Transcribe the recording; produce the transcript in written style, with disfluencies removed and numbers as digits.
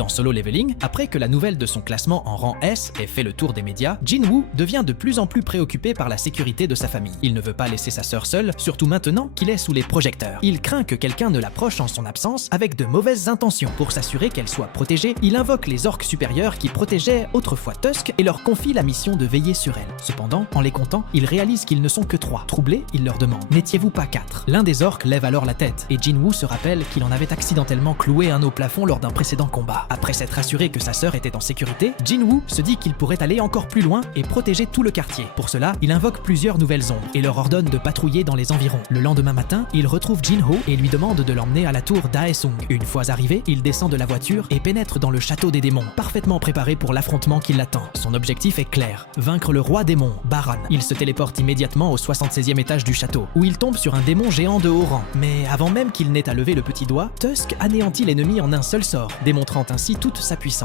Dans Solo Leveling, après que la nouvelle de son classement en rang S ait fait le tour des médias, Jin-Woo devient de plus en plus préoccupé par la sécurité de sa famille. Il ne veut pas laisser sa sœur seule, surtout maintenant qu'il est sous les projecteurs. Il craint que quelqu'un ne l'approche en son absence avec de mauvaises intentions. Pour s'assurer qu'elle soit protégée, il invoque les orques supérieurs qui protégeaient autrefois Tusk et leur confie la mission de veiller sur elle. Cependant, en les comptant, il réalise qu'ils ne sont que 3. Troublé, il leur demande « N'étiez-vous pas 4 ?» L'un des orques lève alors la tête et Jin-Woo se rappelle qu'il en avait accidentellement cloué un au plafond lors d'un précédent combat. Après s'être assuré que sa sœur était en sécurité, Jin-Woo se dit qu'il pourrait aller encore plus loin et protéger tout le quartier. Pour cela, il invoque plusieurs nouvelles ombres et leur ordonne de patrouiller dans les environs. Le lendemain matin, il retrouve Jin-Ho et lui demande de l'emmener à la tour Daesung. Une fois arrivé, il descend de la voiture et pénètre dans le château des démons, parfaitement préparé pour l'affrontement qui l'attend. Son objectif est clair, vaincre le roi démon, Baran. Il se téléporte immédiatement au 76e étage du château, où il tombe sur un démon géant de haut rang. Mais avant même qu'il n'ait à lever le petit doigt, Tusk anéantit l'ennemi en un seul sort, démontrant ainsi toute sa puissance.